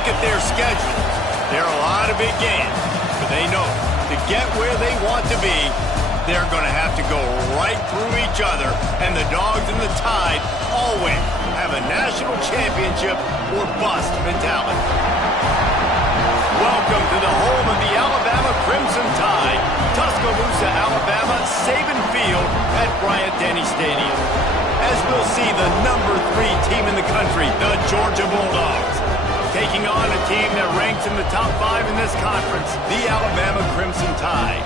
look at their schedules, there are a lot of big games, but they know to get where they want to be, they're going to have to go right through each other, and the Dogs and the Tide always have a national championship or bust mentality. Welcome to the home of the Alabama Crimson Tide, Tuscaloosa, Alabama, Saban Field at Bryant-Denny Stadium. As we'll see the number 3 team in the country, the Georgia Bulldogs, taking on a team that ranks in the top 5 in this conference, the Alabama Crimson Tide.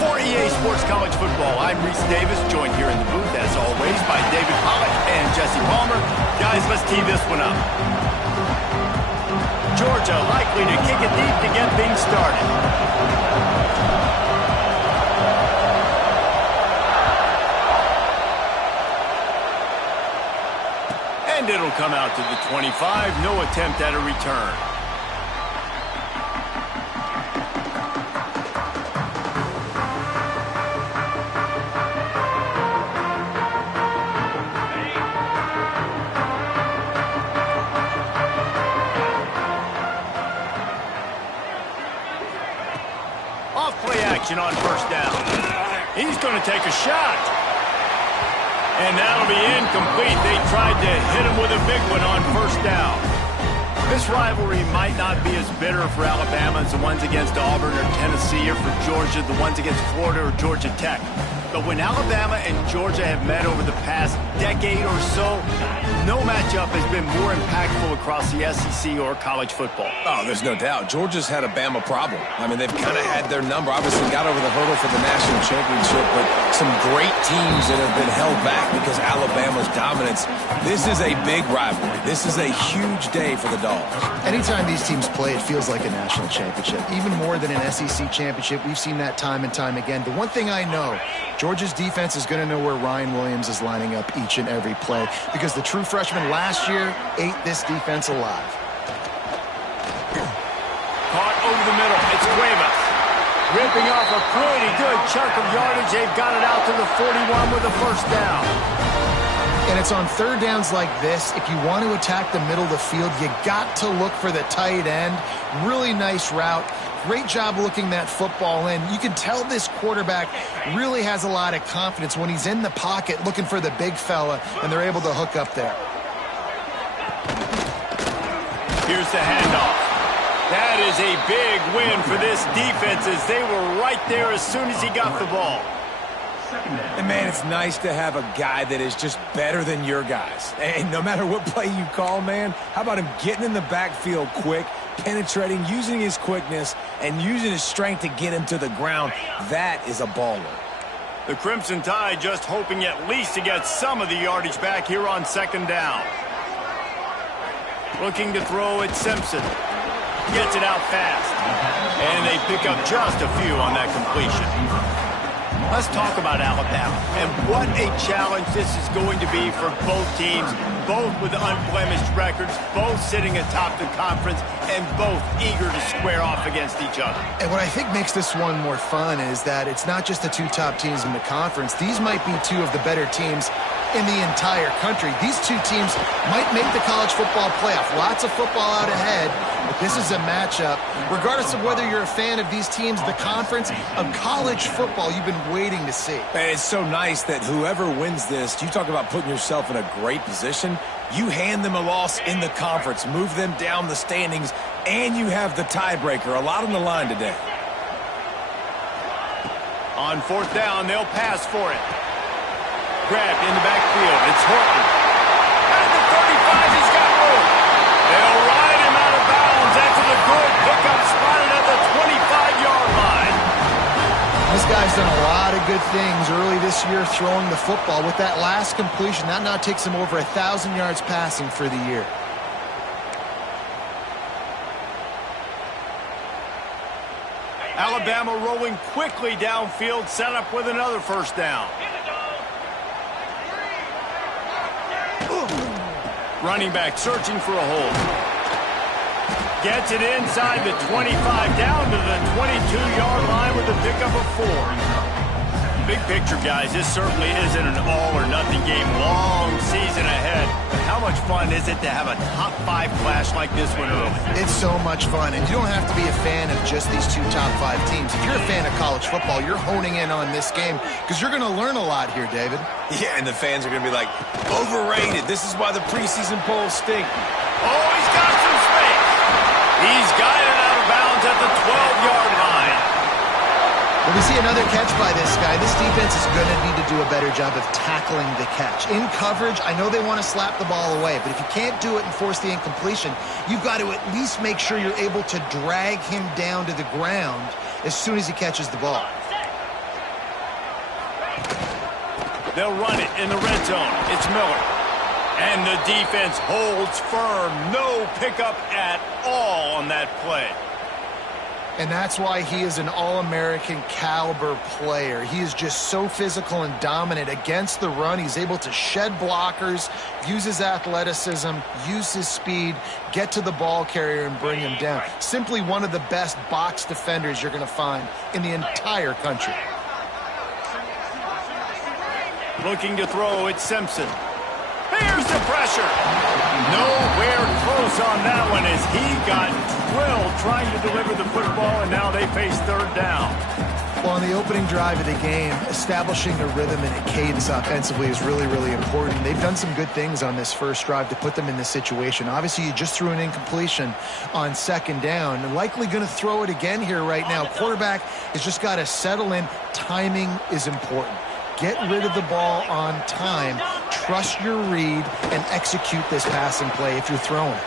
For EA Sports College Football, I'm Reese Davis, joined here in the booth, as always, by David Pollack and Jesse Palmer. Guys, let's tee this one up. Georgia likely to kick it deep to get things started. And it'll come out to the 25. No attempt at a return. Off-play action on first down. He's going to take a shot. And that'll be incomplete. They tried to hit him with a big one on first down. This rivalry might not be as bitter for Alabama as the ones against Auburn or Tennessee, or for Georgia, the ones against Florida or Georgia Tech. But when Alabama and Georgia have met over the past decade or so, no matchup has been more impactful across the SEC or college football. Oh, there's no doubt. Georgia's had a Bama problem. I mean, they've kind of had their number. Obviously got over the hurdle for the national championship, but some great teams that have been held back because Alabama's dominance. This is a big rivalry. This is a huge day for the Dogs. Anytime these teams play, it feels like a national championship. Even more than an SEC championship. We've seen that time and time again. The one thing I know, Georgia's defense is going to know where Ryan Williams is lining up each and every play, because the true freshman last year ate this defense alive. Caught over the middle. It's Cuevas. Ripping off a pretty good chunk of yardage. They've got it out to the 41 with a first down. And it's on third downs like this. If you want to attack the middle of the field, you got to look for the tight end. Really nice route. Great job looking that football in. You can tell this quarterback really has a lot of confidence when he's in the pocket looking for the big fella, and they're able to hook up there. Here's the handoff. That is a big win for this defense, as they were right there as soon as he got the ball. And, man, it's nice to have a guy that is just better than your guys. And no matter what play you call, man, how about him getting in the backfield quick, penetrating, using his quickness, and using his strength to get him to the ground? That is a baller. The Crimson Tide just hoping at least to get some of the yardage back here on second down. Looking to throw it, Simpson. Gets it out fast. And they pick up just a few on that completion. Let's talk about Alabama and what a challenge this is going to be for both teams, both with unblemished records, both sitting atop the conference, and both eager to square off against each other. And what I think makes this one more fun is that it's not just the 2 top teams in the conference. These might be 2 of the better teams in the entire country. These 2 teams might make the college football playoff. Lots of football out ahead, but this is a matchup. Regardless of whether you're a fan of these teams, the conference of college football you've been waiting to see. And it's so nice that whoever wins this, you talk about putting yourself in a great position. You hand them a loss in the conference, move them down the standings, and you have the tiebreaker. A lot on the line today. On fourth down, they'll pass for it. Grabbed in the backfield. It's Horton. At the 35, he's got room. They'll ride him out of bounds after the good pickup, spotted at the 25-yard line. This guy's done a lot of good things early this year throwing the football. With that last completion, that now takes him over 1,000 yards passing for the year. Alabama rolling quickly downfield, set up with another first down. Running back searching for a hole. Gets it inside the 25, down to the 22-yard line with a pickup of 4. Big picture, guys, this certainly isn't an all-or-nothing game. Long season ahead. But how much fun is it to have a top-5 clash like this one early? It's so much fun, and you don't have to be a fan of just these two top-5 teams. If you're a fan of college football, you're honing in on this game because you're going to learn a lot here, David. Yeah, and the fans are going to be like, overrated. This is why the preseason polls stink. Oh, he's got some space. He's got it out of bounds at the 12-yard line. When we see another catch by this guy, this defense is going to need to do a better job of tackling the catch. In coverage, I know they want to slap the ball away, but if you can't do it and force the incompletion, you've got to at least make sure you're able to drag him down to the ground as soon as he catches the ball. They'll run it in the red zone. It's Miller. And the defense holds firm. No pickup at all on that play. And that's why he is an All-American caliber player. He is just so physical and dominant against the run. He's able to shed blockers, use his athleticism, use his speed, get to the ball carrier and bring him down. Simply one of the best box defenders you're going to find in the entire country. Looking to throw, it's Simpson. Here's the pressure. Nowhere close on that one as he got drilled trying to deliver the football, and now they face third down. Well, on the opening drive of the game, establishing a rhythm and a cadence offensively is really, really important. They've done some good things on this first drive to put them in this situation. Obviously, you just threw an incompletion on second down, and likely going to throw it again here right now. Quarterback has just got to settle in. Timing is important. Get rid of the ball on time, trust your read, and execute this passing play if you're throwing it.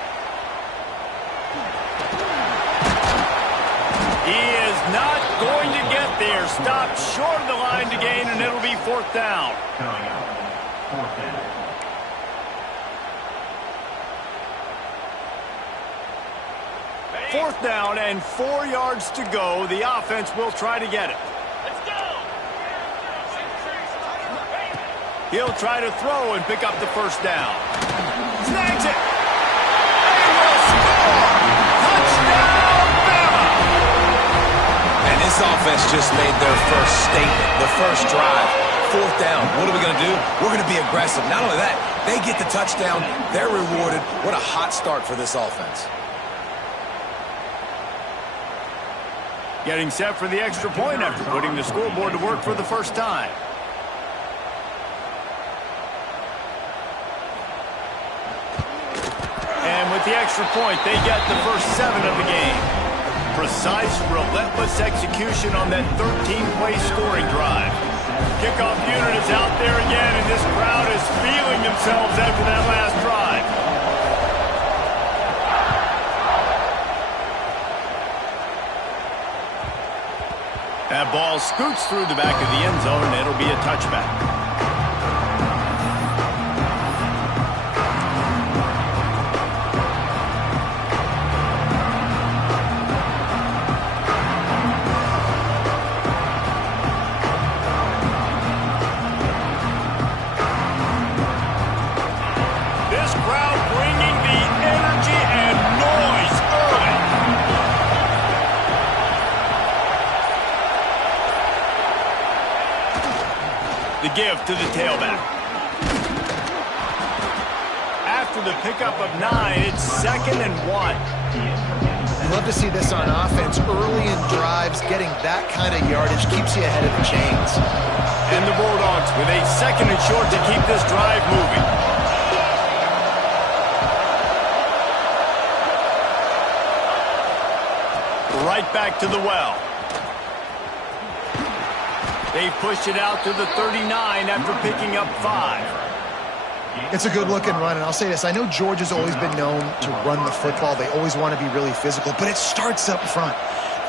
He is not going to get there. Stopped short of the line to gain, and it'll be fourth down. Fourth down and 4 yards to go. The offense will try to get it. He'll try to throw and pick up the first down. Snags it. They will score. Touchdown, Bama. And this offense just made their first statement, the first drive. Fourth down. What are we going to do? We're going to be aggressive. Not only that, they get the touchdown. They're rewarded. What a hot start for this offense. Getting set for the extra point after putting the scoreboard to work for the first time. And with the extra point, they get the first 7 of the game. Precise, relentless execution on that 13-play scoring drive. Kickoff unit is out there again, and this crowd is feeling themselves after that last drive. That ball scoots through the back of the end zone, and it'll be a touchback. The give to the tailback. After the pickup of 9, it's 2nd and 1. You love to see this on offense. Early in drives, getting that kind of yardage keeps you ahead of the chains. And the Bulldogs with a 2nd and short to keep this drive moving. Right back to the well. They pushed it out to the 39 after picking up 5. It's a good-looking run, and I'll say this. I know Georgia's always been known to run the football. They always want to be really physical, but it starts up front.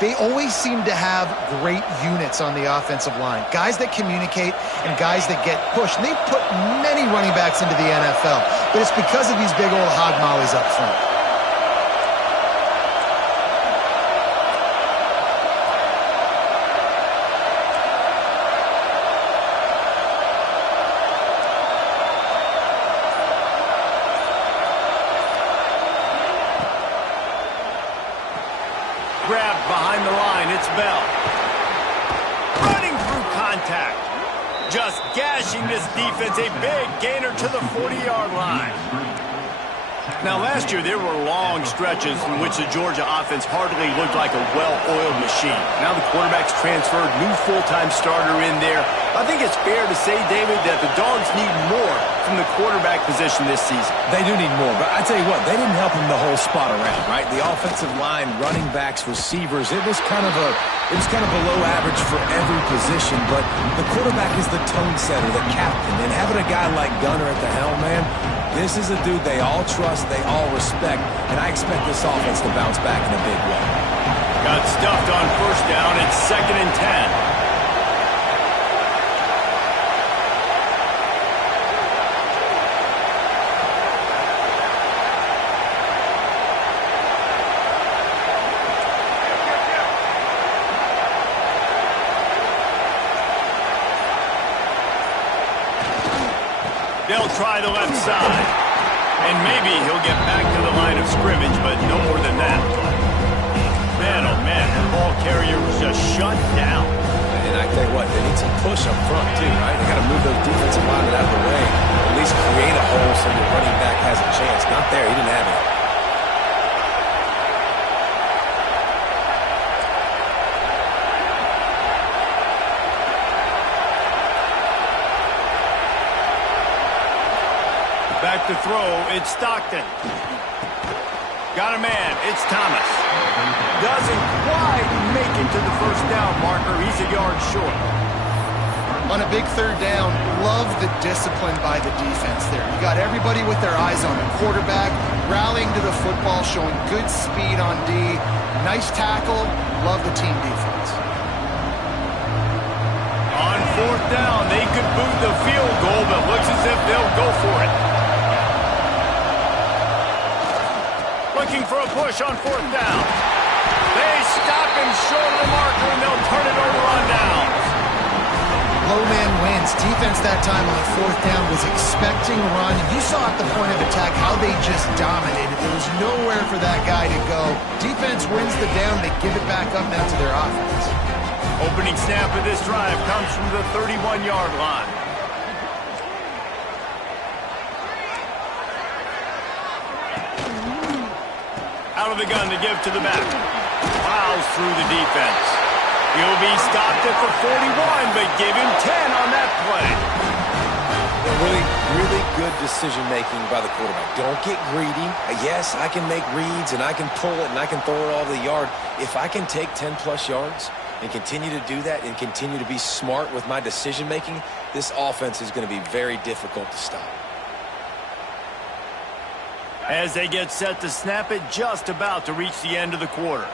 They always seem to have great units on the offensive line, guys that communicate and guys that get pushed. And they've put many running backs into the NFL, but it's because of these big old hog mollies up front. Grabbed behind the line, it's Bell. Running through contact. Just gashing this defense, a big gainer to the 40-yard line. Now, last year, there were long stretches in which the Georgia offense hardly looked like a well-oiled machine. Now the quarterback's transferred, new full-time starter in there. I think it's fair to say, David, that the Dogs need more from the quarterback position this season. They do need more, but I tell you what, they didn't help him the whole spot around, right? The offensive line, running backs, receivers, it was kind of below average for every position, but the quarterback is the tone setter, the captain, and having a guy like Gunner at the helm, man, this is a dude they all trust, they all respect, and I expect this offense to bounce back in a big way. Got stuffed on first down. It's 2nd and 10. They'll try the left side. And maybe he'll get back to the line of scrimmage, but no more than that. Man, oh man, the ball carrier was just shut down. And I tell you what, they need some push up front too, right? They got to move those defensive linemen out of the way. At least create a hole so your running back has a chance. Not there, he didn't have it. Back to throw, it's Stockton. Got a man, it's Thomas. Doesn't quite make it to the first down marker. He's a yard short. On a big 3rd down, love the discipline by the defense there. You got everybody with their eyes on the quarterback, rallying to the football, showing good speed on D. Nice tackle, love the team defense. On 4th down, they could boot the field goal, but looks as if they'll go for it. Looking for a push on 4th down. They stop him short of the marker, and they'll turn it over on downs. Low man wins. Defense that time on 4th down was expecting a run. You saw at the point of attack how they just dominated. There was nowhere for that guy to go. Defense wins the down. They give it back up now to their offense. Opening snap of this drive comes from the 31-yard line. Out of the gun to give to the back. Plows through the defense. He'll be stopped at the 41, but give him 10 on that play. Really good decision-making by the quarterback. Don't get greedy. Yes, I can make reads, and I can pull it, and I can throw it all over the yard. If I can take 10-plus yards and continue to do that and continue to be smart with my decision-making, this offense is going to be very difficult to stop. As they get set to snap it, just about to reach the end of the quarter.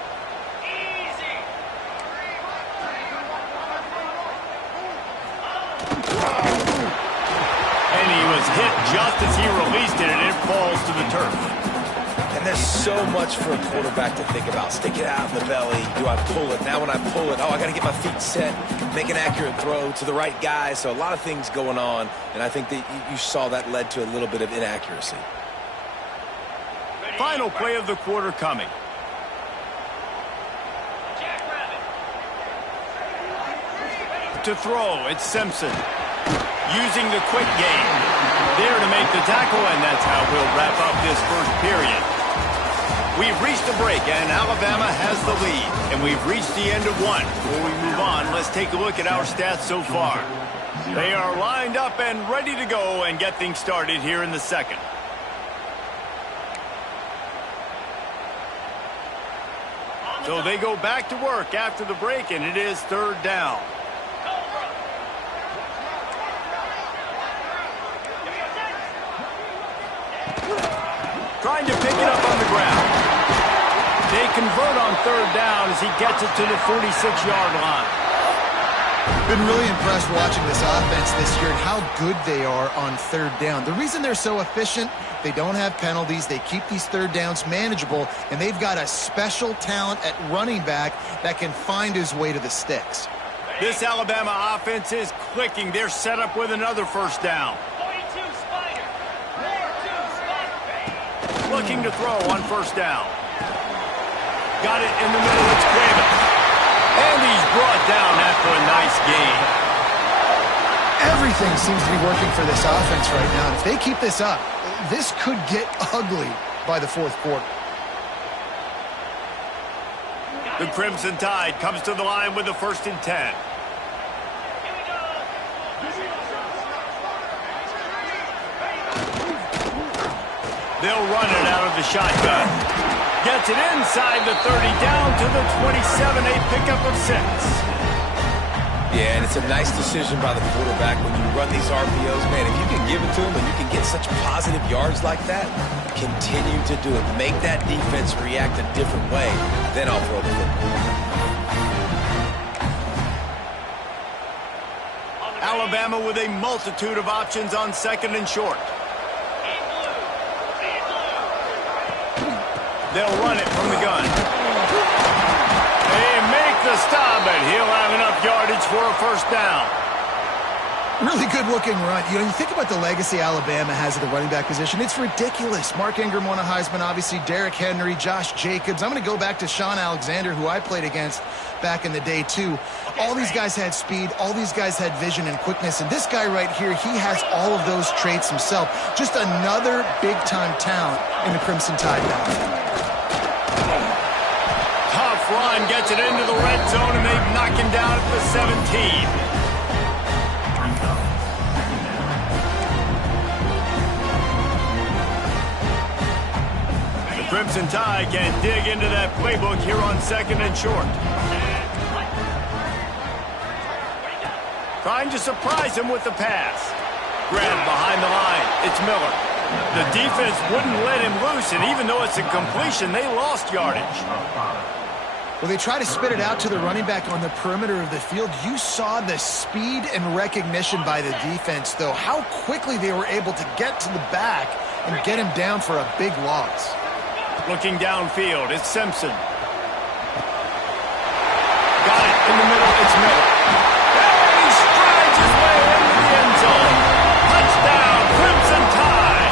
And he was hit just as he released it, and it falls to the turf. And there's so much for a quarterback to think about. Stick it out in the belly. Do I pull it? Now when I pull it, I got to get my feet set, make an accurate throw to the right guy. So a lot of things going on, and I think that you saw that led to a little bit of inaccuracy. Final play of the quarter coming. To throw, it's Simpson. Using the quick game. There to make the tackle, and that's how we'll wrap up this first period. We've reached a break, and Alabama has the lead. And we've reached the end of one. Before we move on, let's take a look at our stats so far. They are lined up and ready to go and get things started here in the second. So they go back to work after the break, and it is 3rd down. Trying to pick it up on the ground. They convert on 3rd down as he gets it to the 46-yard line. Been really impressed watching this offense this year and how good they are on 3rd down. The reason they're so efficient, they don't have penalties. They keep these 3rd downs manageable, and they've got a special talent at running back that can find his way to the sticks. This Alabama offense is clicking. They're set up with another 1st down. Looking to throw on 1st down. Got it in the middle. It's Cuevas. And he's brought down after a nice gain. Everything seems to be working for this offense right now. And if they keep this up, this could get ugly by the fourth quarter. The Crimson Tide comes to the line with the 1st and 10. They'll run it out of the shotgun. Gets it inside the 30, down to the 27, a pickup of 6. Yeah, and it's a nice decision by the quarterback when you run these RPOs. Man, if you can give it to him and you can get such positive yards like that, continue to do it. Make that defense react a different way. Then I'll throw the football. Alabama with a multitude of options on 2nd and short. They'll run it from the gun. They make the stop, and he'll have enough yardage for a 1st down. Really good-looking run. You know, you think about the legacy Alabama has at the running back position. It's ridiculous. Mark Ingram won a Heisman, obviously. Derrick Henry, Josh Jacobs. I'm going to go back to Sean Alexander, who I played against back in the day, too. All these guys had speed. All these guys had vision and quickness. And this guy right here, he has all of those traits himself. Just another big-time talent in the Crimson Tide now. Tough run, gets it into the red zone, and they knock him down at the 17. Crimson Tide can dig into that playbook here on 2nd and short. Trying to surprise him with the pass. Grabbed behind the line. It's Miller. The defense wouldn't let him loose, and even though it's a completion, they lost yardage. Well, they try to spit it out to the running back on the perimeter of the field. You saw the speed and recognition by the defense, though. How quickly they were able to get to the back and get him down for a big loss. Looking downfield, it's Simpson. Got it in the middle, it's Miller. And he strides his way into the end zone. Touchdown, Crimson Tide.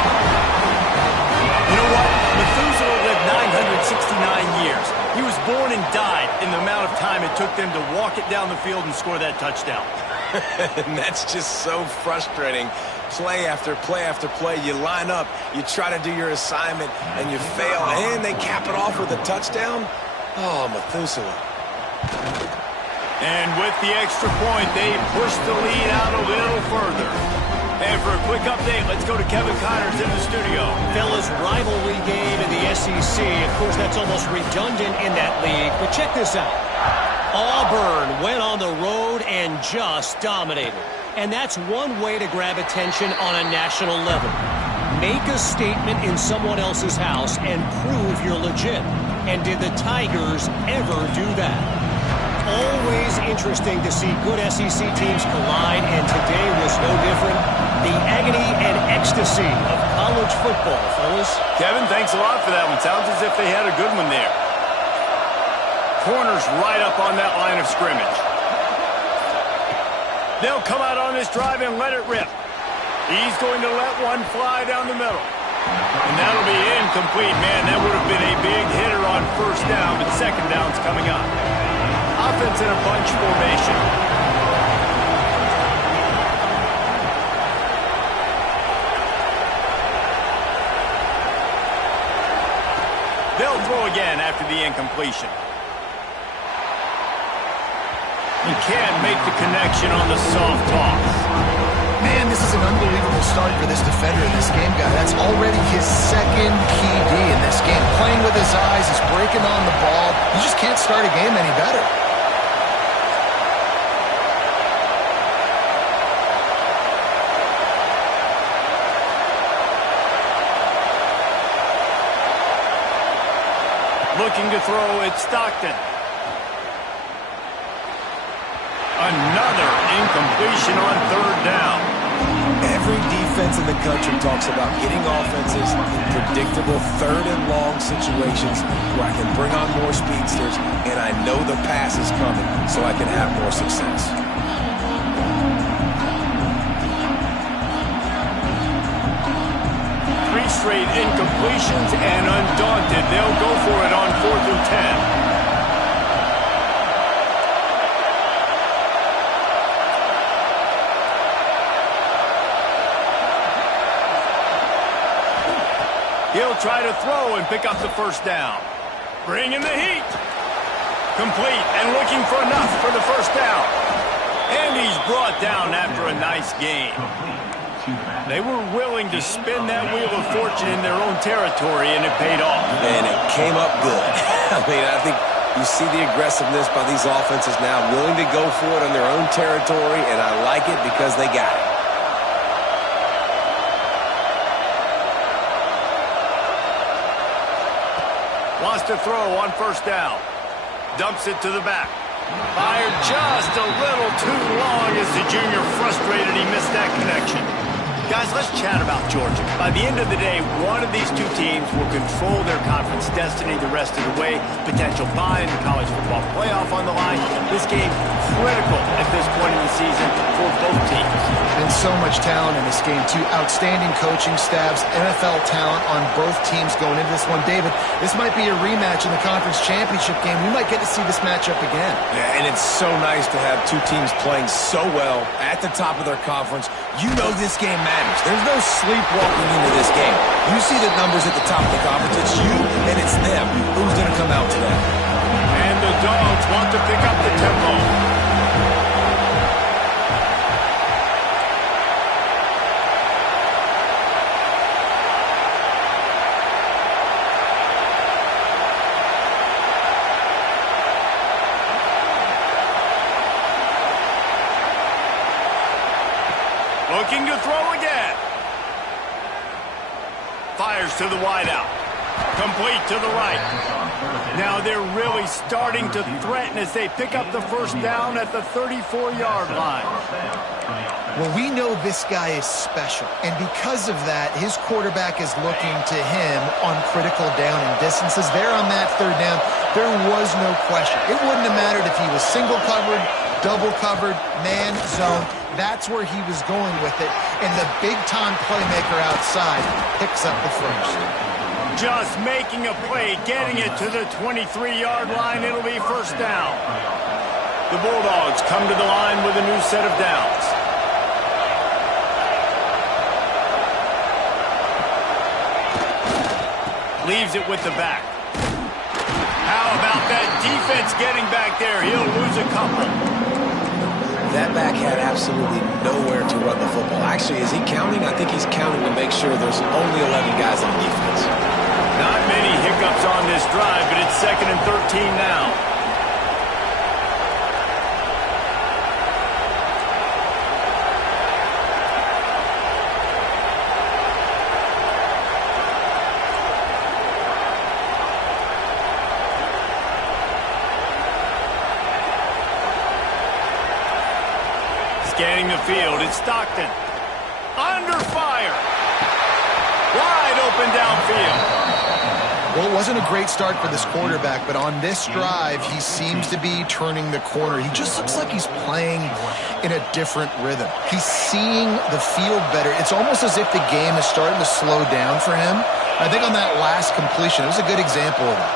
You know what? Methuselah lived 969 years. He was born and died in the amount of time it took them to walk it down the field and score that touchdown. And that's just so frustrating. Play after play after play, you line up, you try to do your assignment, and you fail, and they cap it off with a touchdown? Oh, Methuselah. And with the extra point, they push the lead out a little further. And for a quick update, let's go to Kevin Connors in the studio. Fellas, rivalry game in the SEC. Of course, that's almost redundant in that league, but check this out. Auburn went on the road and just dominated. And that's one way to grab attention on a national level. Make a statement in someone else's house and prove you're legit. And did the Tigers ever do that? Always interesting to see good SEC teams collide, and today was no different. The agony and ecstasy of college football, fellas. Kevin, thanks a lot for that one. Sounds as if they had a good one there. Corners right up on that line of scrimmage. They'll come out on this drive and let it rip. He's going to let one fly down the middle. And that'll be incomplete, man. That would have been a big hitter on 1st down, but 2nd down's coming up. Offense in a bunch formation. They'll throw again after the incompletion. You can't make the connection on the soft toss. Man, this is an unbelievable start for this defender in this game, guy. That's already his 2nd PD in this game. Playing with his eyes, he's breaking on the ball. You just can't start a game any better. Looking to throw, it's Stockton. Another incompletion on 3rd down. Every defense in the country talks about getting offenses in predictable 3rd and long situations where I can bring on more speedsters and I know the pass is coming so I can have more success. 3 straight incompletions, and undaunted, they'll go for it on 4th and 10. try to throw and pick up the first down. Bringing the heat. Complete and looking for enough for the first down. And he's brought down after a nice gain. They were willing to spin that wheel of fortune in their own territory, and it paid off. And it came up good. I think you see the aggressiveness by these offenses now, willing to go for it on their own territory, and I like it because they got it. Wants to throw on first down. Dumps it to the back. Fired just a little too long as the junior frustrated he missed that connection. Guys, let's chat about Georgia. By the end of the day, one of these two teams will control their conference destiny the rest of the way. Potential bye in the college football playoff on the line. This game critical at this point in the season for both teams. And so much talent in this game, too. Outstanding coaching staffs, NFL talent on both teams going into this one. David, this might be a rematch in the conference championship game. We might get to see this matchup again. Yeah, and it's so nice to have two teams playing so well at the top of their conference. You know this game matters. There's no sleepwalking into this game. You see the numbers at the top of the conference. It's you and it's them. Who's going to come out today? And the Dogs want to pick up the tempo. Looking to throw again. Fires to the wideout. Complete to the right. Now they're really starting to threaten as they pick up the first down at the 34-yard line. Well, we know this guy is special, and because of that, his quarterback is looking to him on critical down and distances. There on that third down, there was no question. It wouldn't have mattered if he was single covered, double covered, man, zone. That's where he was going with it, and the big-time playmaker outside picks up the first. Just making a play, getting it to the 23-yard line. It'll be first down. The Bulldogs come to the line with a new set of downs. Leaves it with the back. How about that defense getting back there? He'll lose a couple. That back had absolutely nowhere to run the football. Actually, is he counting? I think he's counting to make sure there's only 11 guys on defense. Not many hiccups on this drive, but it's 2nd and 13 now. Scanning the field, it's Stockton. Under fire. Wide open downfield. Well, it wasn't a great start for this quarterback, but on this drive, he seems to be turning the corner. He just looks like he's playing in a different rhythm. He's seeing the field better. It's almost as if the game is starting to slow down for him. I think on that last completion, it was a good example of that.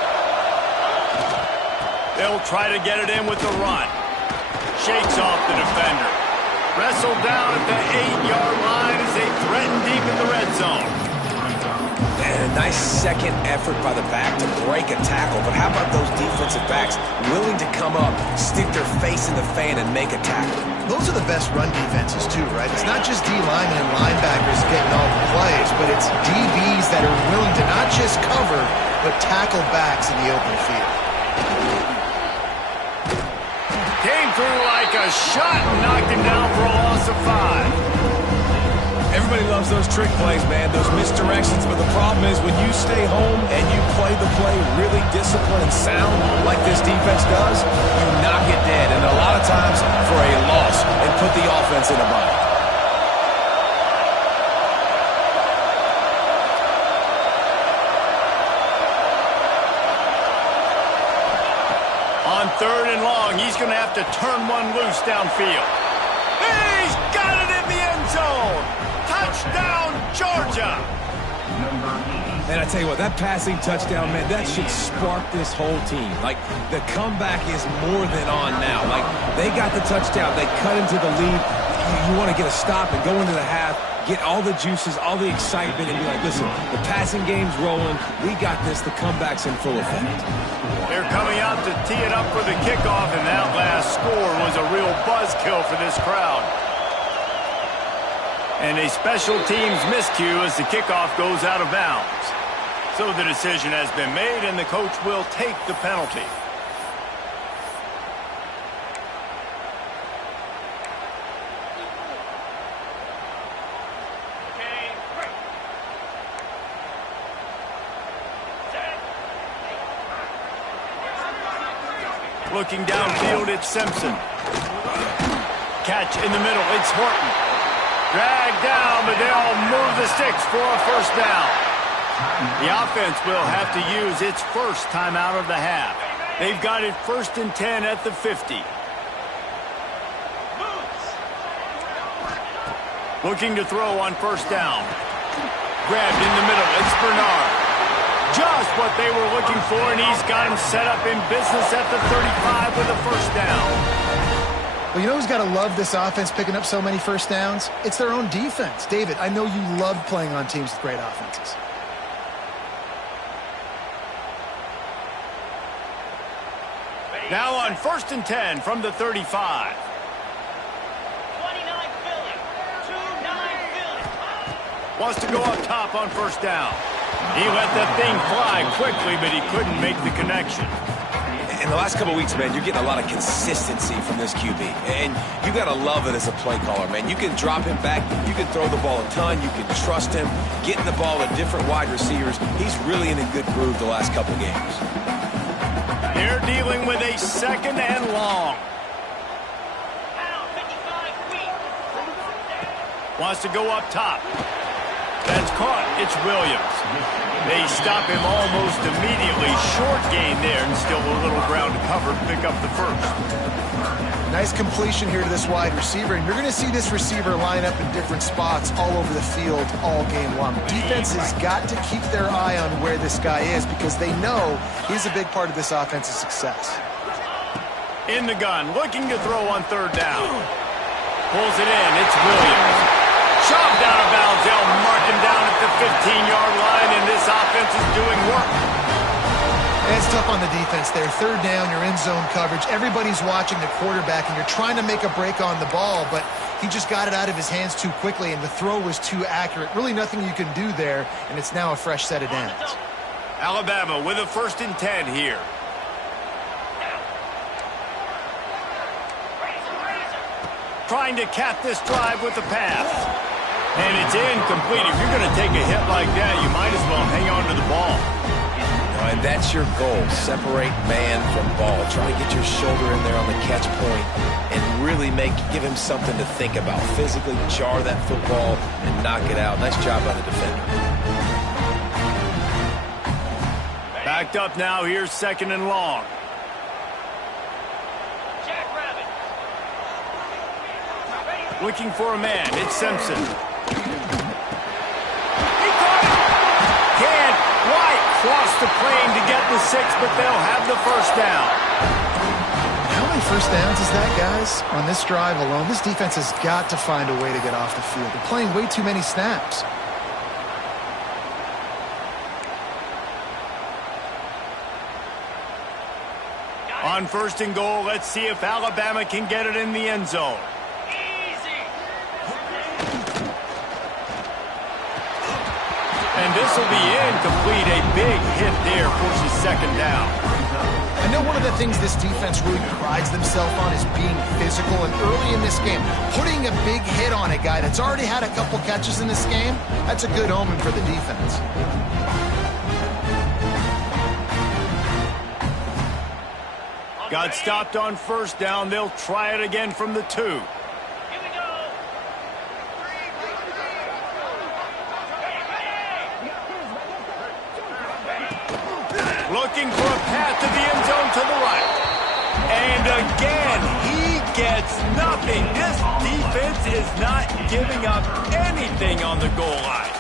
They'll try to get it in with the run. Shakes off the defender. Wrestled down at the 8-yard line as they threaten deep in the red zone. And a nice second effort by the back to break a tackle. But how about those defensive backs willing to come up, stick their face in the fan, and make a tackle? Those are the best run defenses, too, right? It's not just D-linemen and linebackers getting all the plays, but it's DBs that are willing to not just cover, but tackle backs in the open field. Came through like a shot and knocked him down for a loss of 5. Everybody loves those trick plays, man, those misdirections. But the problem is when you stay home and you play the play really disciplined and sound like this defense does, you knock it dead. And a lot of times for a loss and put the offense in a bind. On 3rd and long, he's going to have to turn one loose downfield. He's got it in the end zone. Touchdown, Georgia. And I tell you what, that passing touchdown, man, that should spark this whole team. Like, the comeback is more than on now. Like, they got the touchdown. They cut into the lead. you want to get a stop and go into the half, get all the juices, all the excitement, and be like, listen, the passing game's rolling. We got this. The comeback's in full effect. They're coming out to tee it up for the kickoff, and that last score was a real buzzkill for this crowd. And a special teams miscue as the kickoff goes out of bounds. So the decision has been made, and the coach will take the penalty. Looking downfield, it's Simpson. Catch in the middle, it's Horton. Dragged down, but they'll move the sticks for a first down. The offense will have to use its first timeout of the half. They've got it 1st and 10 at the 50. Looking to throw on first down. Grabbed in the middle, it's Bernard. Just what they were looking for, and he's got him set up in business at the 35 with a first down. Well, you know who's got to love this offense picking up so many first downs? It's their own defense. David, I know you love playing on teams with great offenses. Now on 1st and 10 from the 35. 29 Philly. 2-9 Philly. Wants to go up top on first down. He let that thing fly quickly, but he couldn't make the connection. In the last couple of weeks, man, you're getting a lot of consistency from this QB. And you got to love it as a play caller, man. You can drop him back. You can throw the ball a ton. You can trust him. Getting the ball to different wide receivers. He's really in a good groove the last couple of games. They're dealing with a 2nd and long. Wants to go up top. That's caught. It's Williams. They stop him almost immediately. Short gain there, and still a little ground to cover to pick up the first. Nice completion here to this wide receiver, and you're going to see this receiver line up in different spots all over the field all game long. Defense has got to keep their eye on where this guy is because they know he's a big part of this offense's success. In the gun, looking to throw on 3rd down. Pulls it in. It's Williams. Shoved out of bounds. They'll mark him down at the 15-yard line, and this offense is doing work. It's tough on the defense there. 3rd down, you're in zone coverage. Everybody's watching the quarterback, and you're trying to make a break on the ball, but he just got it out of his hands too quickly, and the throw was too accurate. Really nothing you can do there, and it's now a fresh set of downs. Alabama with a 1st and 10 here. Trying to cap this drive with the pass. And it's incomplete. If you're going to take a hit like that, you might as well hang on to the ball. And that's your goal. Separate man from ball. Try to get your shoulder in there on the catch point and really give him something to think about. Physically jar that football and knock it out. Nice job by the defender. Backed up now. Here's 2nd and long. Looking for a man. It's Simpson. He caught it. Can't quite cross the plane to get the 6, but they'll have the first down. How many first downs is that, guys? On this drive alone, this defense has got to find a way to get off the field. They're playing way too many snaps. On 1st and goal, let's see if Alabama can get it in the end zone. And this will be incomplete. A big hit there forces 2nd down. I know one of the things this defense really prides themselves on is being physical. And early in this game, putting a big hit on a guy that's already had a couple catches in this game, that's a good omen for the defense. Got stopped on 1st down. They'll try it again from the 2. Looking for a path to the end zone to the right. And again, he gets nothing. This defense is not giving up anything on the goal line.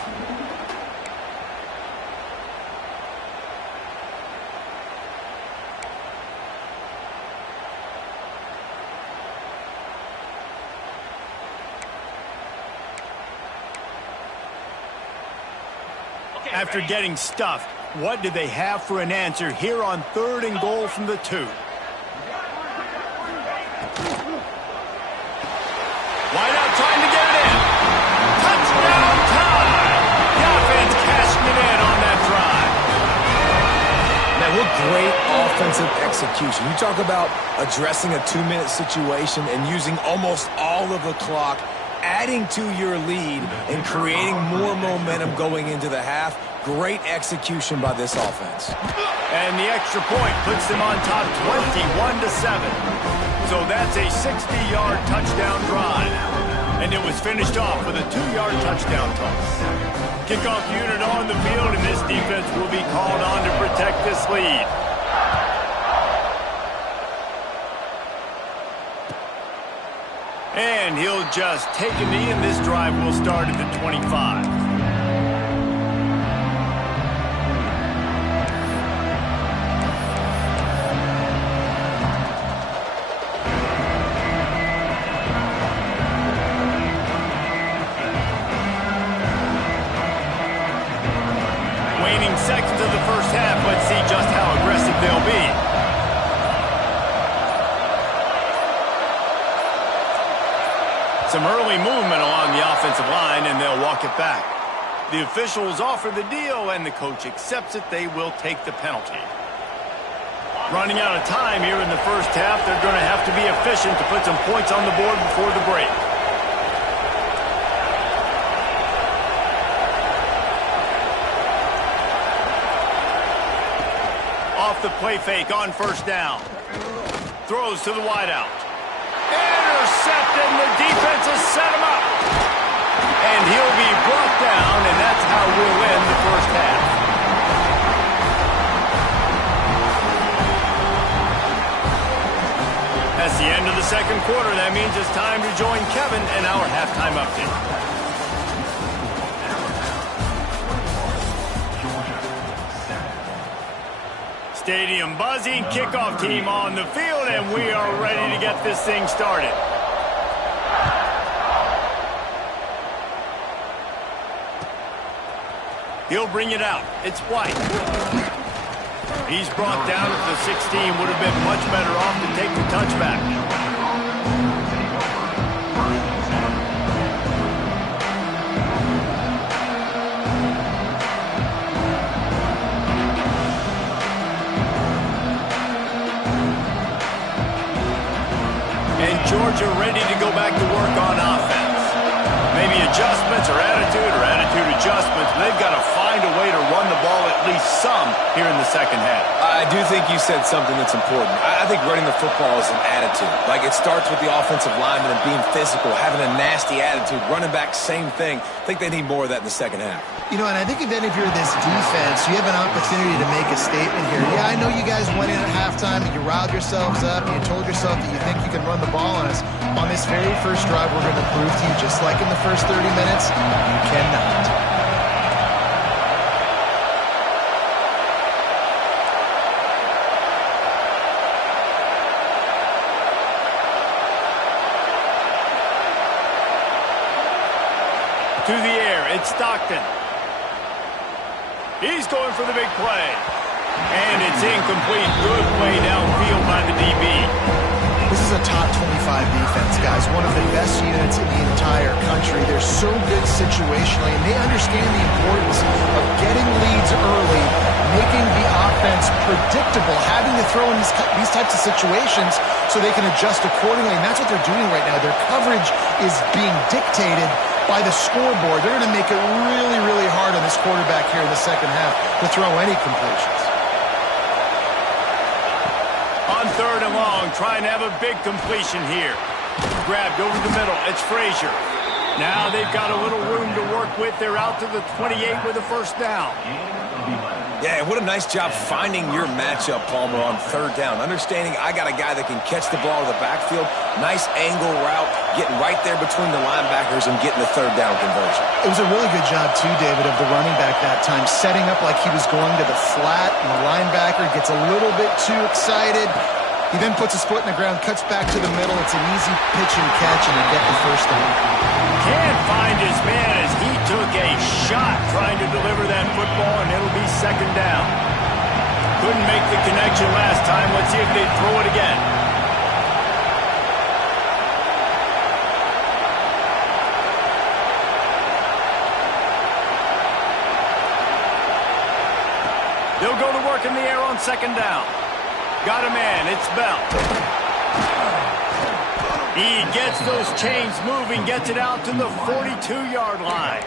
After getting stuffed, what do they have for an answer here on 3rd and goal from the 2? Wide out trying to get it in. Touchdown time! The offense cashing it in on that drive. Man, what great offensive execution. You talk about addressing a 2-minute situation and using almost all of the clock, adding to your lead and creating more momentum going into the half. Great execution by this offense. And the extra point puts them on top 21-7. So that's a 60-yard touchdown drive. And it was finished off with a 2-yard touchdown toss. Kickoff unit on the field, and this defense will be called on to protect this lead. And he'll just take a knee, and this drive will start at the 25. Waning seconds of the first half. Let's see just how aggressive they'll be. Some early movement along the offensive line, and they'll walk it back. The officials offer the deal, and the coach accepts it. They will take the penalty. Running out of time here in the first half. They're going to have to be efficient to put some points on the board before the break. Off the play fake on first down. Throws to the wideout. Intercepted, and the defense has set him up. And he'll be brought down, and that's how we'll end the first half. That's the end of the second quarter. That means it's time to join Kevin and our halftime update. Stadium buzzing, kickoff team on the field, and we are ready to get this thing started. He'll bring it out. It's White. He's brought down at the 16. Would have been much better off to take the touchback. And Georgia ready to go back to work on offense. Maybe adjustments or attitude adjustments. They've got to find a way to run the ball at least some here in the second half. I do think you said something that's important. I think running the football is an attitude. Like, it starts with the offensive lineman and being physical, having a nasty attitude. Running back, same thing. I think they need more of that in the second half. You know, and I think even if you're this defense, you have an opportunity to make a statement here. Yeah, I know you guys went in at halftime and you riled yourselves up and you told yourself that you think you can run the ball on us. On this very first drive, we're going to prove to you, just like in the first 30 minutes, you cannot. To the air, it's Stockton. He's going for the big play. And it's incomplete. Good play downfield by the DB. This is a top 25 defense, guys. One of the best units in the entire country. They're so good situationally, and they understand the importance of getting leads early, making the offense predictable, having to throw in these types of situations so they can adjust accordingly. And that's what they're doing right now. Their coverage is being dictated by the scoreboard. They're going to make it really, really hard on this quarterback here in the second half to throw any completions. On third and long, trying to have a big completion here. Grabbed over the middle. It's Frazier. Now they've got a little room to work with. They're out to the 28 with a first down. Yeah, what a nice job finding your matchup, Palmer, on third down. Understanding I got a guy that can catch the ball in the backfield. Nice angle route, getting right there between the linebackers and getting the third down conversion. It was a really good job, too, David, of the running back that time, setting up like he was going to the flat, and the linebacker gets a little bit too excited. He then puts his foot in the ground, cuts back to the middle. It's an easy pitch and catch, and they get the first down. Can't find his man as he took a shot trying to deliver that football, and it'll be second down. Couldn't make the connection last time. Let's see if they throw it again. They'll go to work in the air on second down. Got a man. It's Bell. He gets those chains moving, gets it out to the 42-yard line.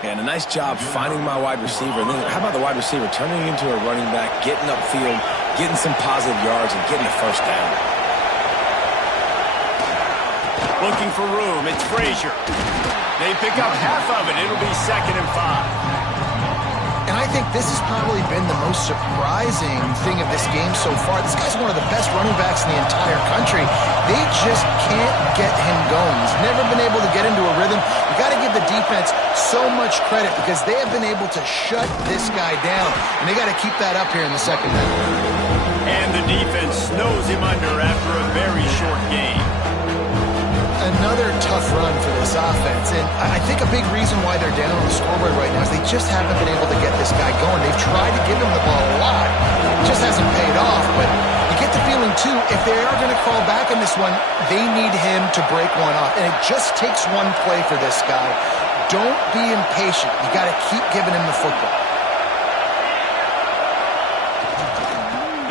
And a nice job finding my wide receiver. And then how about the wide receiver turning into a running back, getting upfield, getting some positive yards, and getting the first down. Looking for room. It's Frazier. They pick up half of it. It'll be 2nd and 5. And I think this has probably been the most surprising thing of this game so far. This guy's one of the best running backs in the entire country. They just can't get him going. He's never been able to get into a rhythm. You got to give the defense so much credit because they have been able to shut this guy down. And they got to keep that up here in the second half. And the defense snows him under after a very short game. Another tough run for this offense, and I think a big reason why they're down on the scoreboard right now is they just haven't been able to get this guy going. They've tried to give him the ball a lot. It just hasn't paid off, but you get the feeling, too, if they are going to crawl back in this one, they need him to break one off, and it just takes one play for this guy. Don't be impatient. You got to keep giving him the football.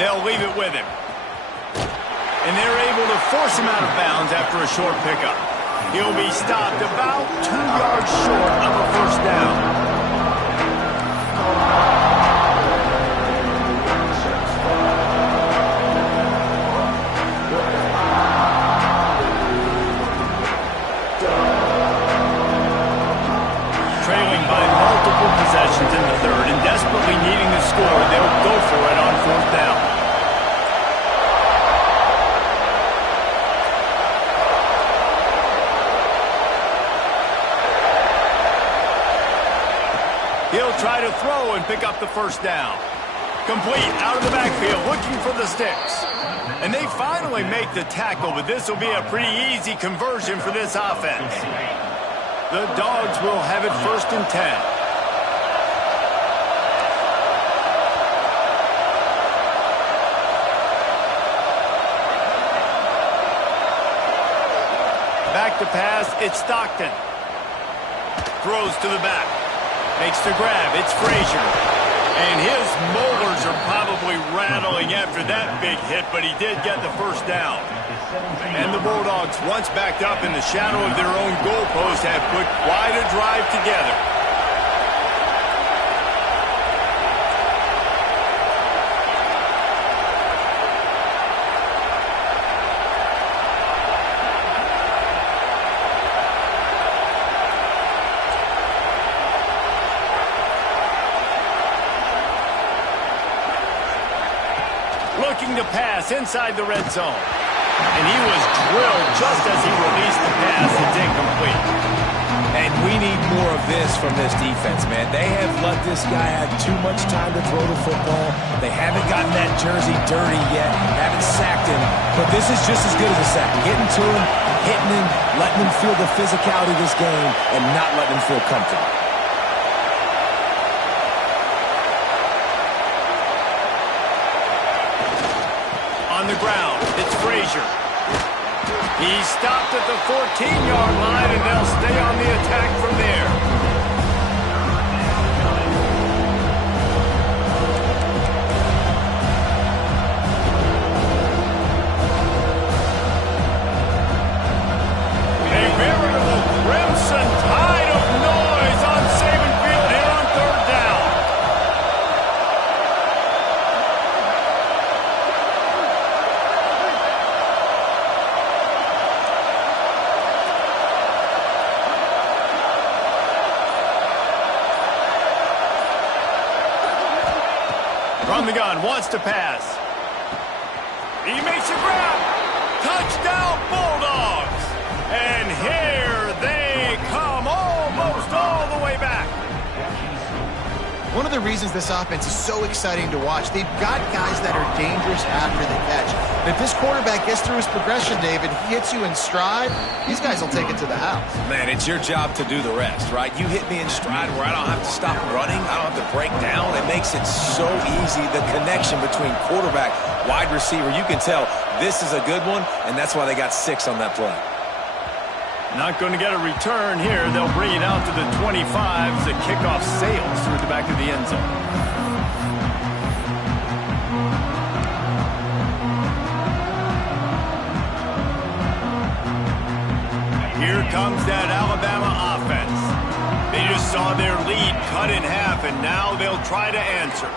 They'll leave it with him. And they're able to force him out of bounds after a short pickup. He'll be stopped about 2 yards short of a first down. Trailing by multiple possessions in the third and desperately needing to score, they'll go for it on 4th down. He'll try to throw and pick up the first down. Complete out of the backfield, looking for the sticks. And they finally make the tackle, but this will be a pretty easy conversion for this offense. The Dogs will have it 1st and 10. Back to pass, it's Stockton. Throws to the back. Makes the grab. It's Frazier. And his molars are probably rattling after that big hit, but he did get the first down. And the Bulldogs, once backed up in the shadow of their own goalpost, have put quite a drive together. Looking to pass inside the red zone. And he was drilled just as he released the pass. It's incomplete. And we need more of this from this defense, man. They have let this guy have too much time to throw the football. They haven't gotten that jersey dirty yet, haven't sacked him. But this is just as good as a sack. Getting to him, hitting him, letting him feel the physicality of this game, and not letting him feel comfortable. On the ground, it's Frazier. He's stopped at the 14-yard line, and they'll stay on the attack from there. A veritable crimson tide of noise on Saban Field here on 3rd down. From the gun, wants to pass. He makes a grab. Touchdown, Bulldogs. And here they come, almost all the way back. One of the reasons this offense is so exciting to watch, they've got guys that are dangerous after the catch. If this quarterback gets through his progression, David, he hits you in stride, these guys will take it to the house. Man, it's your job to do the rest, right? You hit me in stride where I don't have to stop running. I don't have to break down. It makes it so easy. The connection between quarterback, wide receiver, you can tell this is a good one, and that's why they got 6 on that play. Not going to get a return here. They'll bring it out to the 25 as the kickoff sails through the back of the end zone. Here comes that Alabama offense. They just saw their lead cut in half, and now they'll try to answer.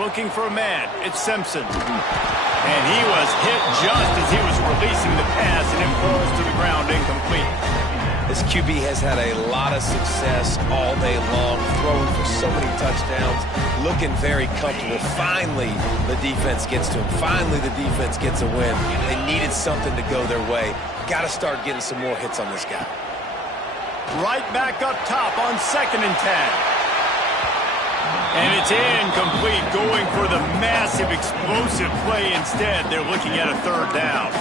Looking for a man. It's Simpson. And he was hit just as he was releasing the pass, and it falls to the ground incomplete. This QB has had a lot of success all day long, throwing for so many touchdowns, looking very comfortable. Finally, the defense gets to him. Finally, the defense gets a win. They needed something to go their way. Got to start getting some more hits on this guy. Right back up top on 2nd and 10. And it's incomplete, going for the massive explosive play instead. They're looking at a 3rd down.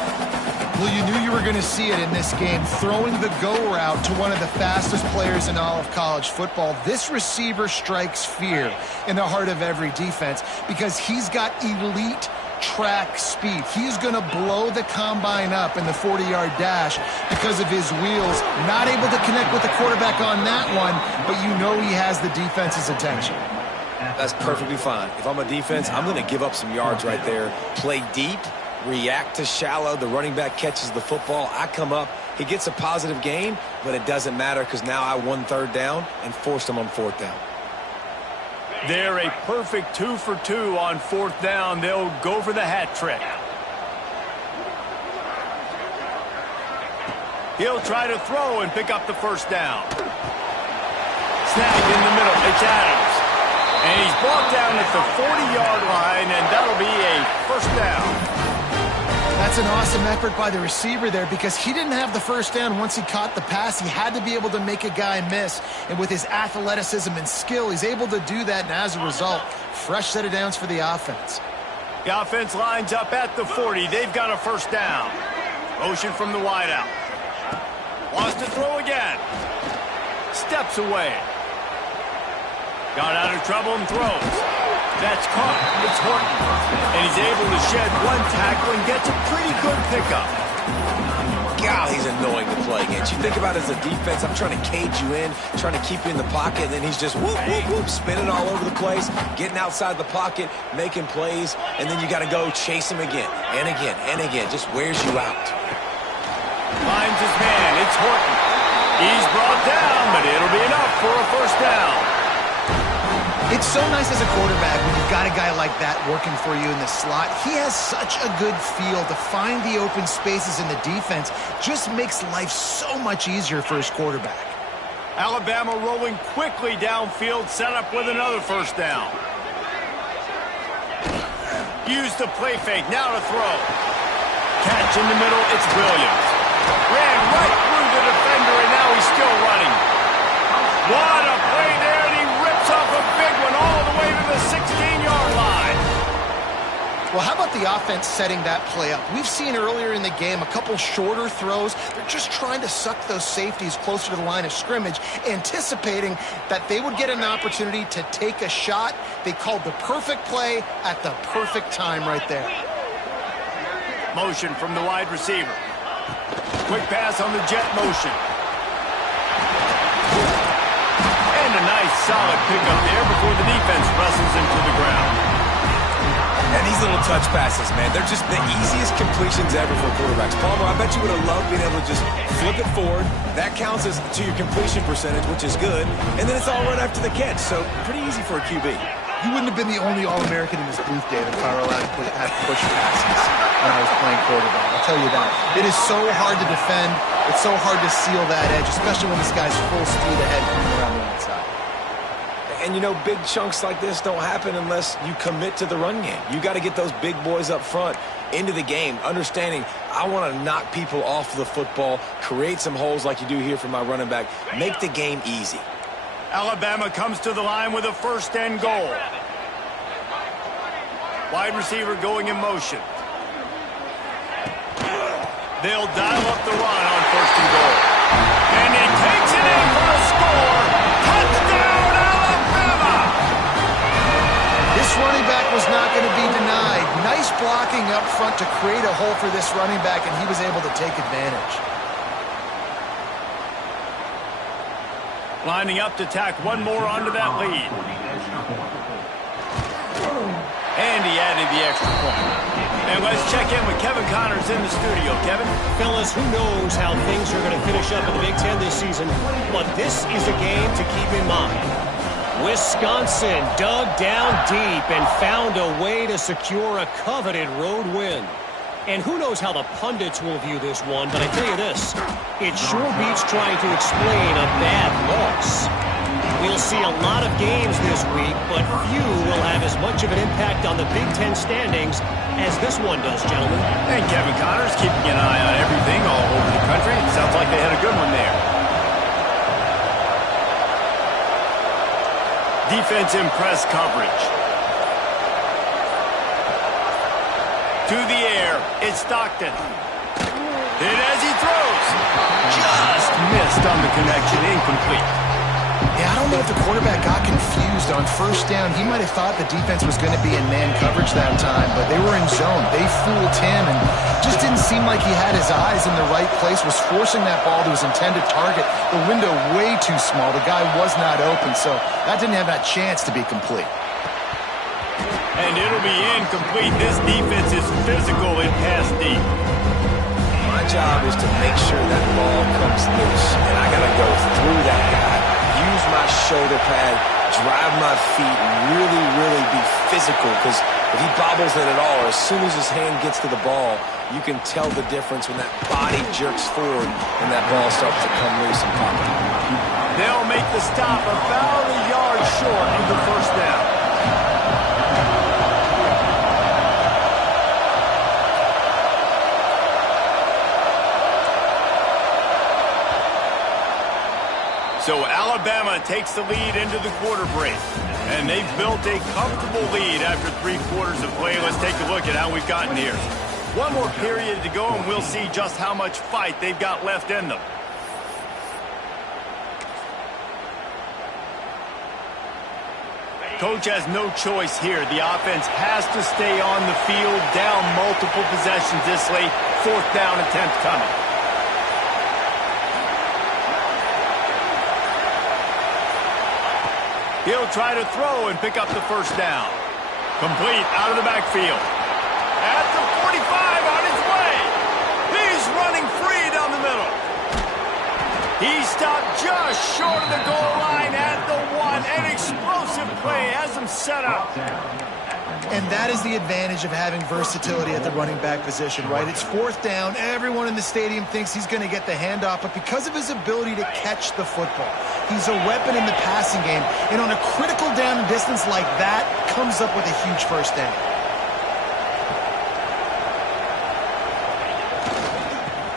Well, you knew you were going to see it in this game, throwing the go route to one of the fastest players in all of college football. This receiver strikes fear in the heart of every defense because he's got elite track speed. He's going to blow the combine up in the 40-yard dash because of his wheels. Not able to connect with the quarterback on that one, but you know he has the defense's attention. That's perfectly fine. If I'm a defense, I'm going to give up some yards right there. Play deep, react to shallow. The running back catches the football. I come up. He gets a positive gain, but it doesn't matter because now I won 3rd down and forced him on 4th down. They're a perfect 2 for 2 on 4th down. They'll go for the hat trick. He'll try to throw and pick up the 1st down. Snap in the middle. It's Adams. And he's brought down at the 40-yard line, and that'll be a 1st down. That's an awesome effort by the receiver there because he didn't have the 1st down once he caught the pass. He had to be able to make a guy miss. And with his athleticism and skill, he's able to do that. And as a result, fresh set of downs for the offense. The offense lines up at the 40. They've got a 1st down. Motion from the wideout. Wants to throw again. Steps away. Got out of trouble and throws. That's caught. It's Horton. And he's able to shed 1 tackle and gets a pretty good pickup. God, he's annoying to play against. You think about it as a defense, I'm trying to cage you in, trying to keep you in the pocket, and then he's just whoop, whoop, whoop, spinning all over the place, getting outside the pocket, making plays, and then you got to go chase him again and again and again. Just wears you out. Finds his man. It's Horton. He's brought down, but it'll be enough for a 1st down. It's so nice as a quarterback when you've got a guy like that working for you in the slot. He has such a good feel to find the open spaces in the defense. Just makes life so much easier for his quarterback. Alabama rolling quickly downfield, set up with another 1st down. Use the play fake, now to throw. Catch in the middle, it's Williams. Ran right through the defender, and now he's still running. What a play there, and he rips off a big one all the way to the 16-yard line. Well, how about the offense setting that play up? We've seen earlier in the game a couple shorter throws. They're just trying to suck those safeties closer to the line of scrimmage, anticipating that they would get an opportunity to take a shot. They called the perfect play at the perfect time right there. Motion from the wide receiver. Quick pass on the jet motion. And a nice solid pickup there before the defense wrestles him to the ground. And these little touch passes, man, they're just the easiest completions ever for quarterbacks. Palmer, I bet you would have loved being able to just flip it forward. That counts as to your completion percentage, which is good. And then it's all right after the catch, so pretty easy for a QB. You wouldn't have been the only All-American in this booth, David, if I were allowed to have push passes when I was playing quarterback. I'll tell you that. It is so hard to defend. It's so hard to seal that edge, especially when this guy's full speed ahead coming around the outside. And, you know, big chunks like this don't happen unless you commit to the run game. You got to get those big boys up front into the game, understanding I want to knock people off the football, create some holes like you do here for my running back, make the game easy. Alabama comes to the line with a 1st and goal. Wide receiver going in motion. They'll dial up the run on 1st and goal. And he takes it in for a score. Touchdown, Alabama! This running back was not going to be denied. Nice blocking up front to create a hole for this running back, and he was able to take advantage. Lining up to tack one more onto that lead. And he added the extra point. And let's check in with Kevin Connors in the studio. Kevin? Fellas, who knows how things are going to finish up in the Big Ten this season, but this is a game to keep in mind. Wisconsin dug down deep and found a way to secure a coveted road win. And who knows how the pundits will view this one, but I tell you this, it sure beats trying to explain a bad loss. We'll see a lot of games this week, but few will have as much of an impact on the Big Ten standings as this one does, gentlemen. And Kevin Connors keeping an eye on everything all over the country. Sounds like they had a good one there. Defense in press coverage. To the air, it's Stockton. And as he throws, just missed on the connection, incomplete. Yeah, I don't know if the quarterback got confused on 1st down. He might have thought the defense was going to be in man coverage that time, but they were in zone. They fooled him and just didn't seem like he had his eyes in the right place, was forcing that ball to his intended target. The window way too small. The guy was not open, so that didn't have that chance to be complete. And it'll be incomplete. This defense is physical in pass deep. My job is to make sure that ball comes loose, and I got to go through that guy, use my shoulder pad, drive my feet, and really, really be physical, because if he bobbles it at all, or as soon as his hand gets to the ball, you can tell the difference when that body jerks forward and that ball starts to come loose and pop out. They'll make the stop about a yard short of the 1st down. So Alabama takes the lead into the quarter break. And they've built a comfortable lead after 3 quarters of play. Let's take a look at how we've gotten here. One more period to go, and we'll see just how much fight they've got left in them. Coach has no choice here. The offense has to stay on the field, down multiple possessions this late. 4th down attempt coming. He'll try to throw and pick up the 1st down. Complete out of the backfield. At the 45 on his way. He's running free down the middle. He stopped just short of the goal line at the 1. An explosive play has him set up. And that is the advantage of having versatility at the running back position, right? It's 4th down. Everyone in the stadium thinks he's going to get the handoff, but because of his ability to catch the football, he's a weapon in the passing game. And on a critical down and distance like that, comes up with a huge 1st down.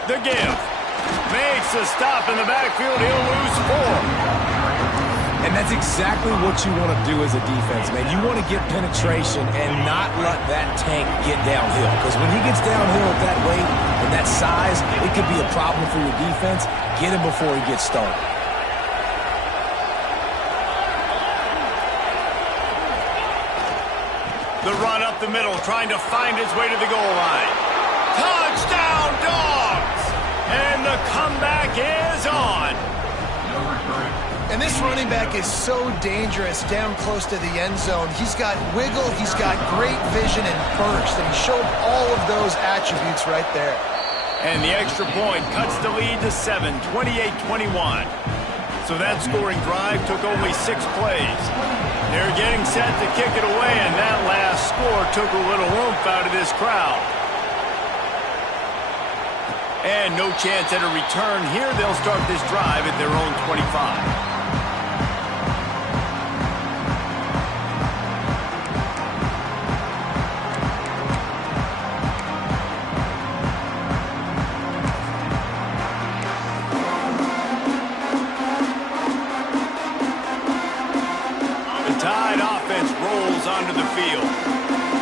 The give. Makes a stop in the backfield. He'll lose 4. And that's exactly what you want to do as a defense, man. You want to get penetration and not let that tank get downhill. Because when he gets downhill at that weight and that size, it could be a problem for your defense. Get him before he gets started. The run up the middle, trying to find his way to the goal line. Touchdown, Dogs! And the comeback is on. And this running back is so dangerous down close to the end zone. He's got wiggle, he's got great vision and burst, and he showed all of those attributes right there. And the extra point cuts the lead to 7, 28-21. So that scoring drive took only 6 plays. They're getting set to kick it away, and that last score took a little oomph out of this crowd. And no chance at a return here. They'll start this drive at their own 25. Onto the field.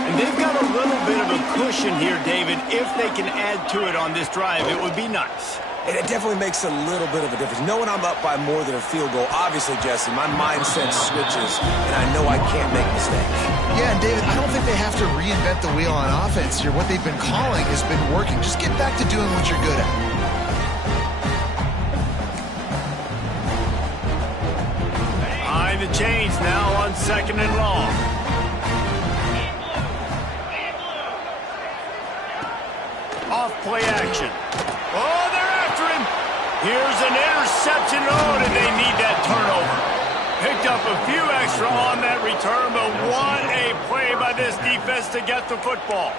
And And they've got a little bit of a cushion here, David. If they can add to it on this drive, it would be nice. And it definitely makes a little bit of a difference. Knowing I'm up by more than a field goal, obviously, Jesse, my mindset switches, and I know I can't make mistakes. Yeah, and David, I don't think they have to reinvent the wheel on offense here. What they've been calling has been working. Just get back to doing what you're good at. Behind the chains now on 2nd and long. Off play action. Oh, they're after him. Here's an interception. Oh, did they need that turnover? Picked up a few extra on that return, but what a play by this defense to get the football.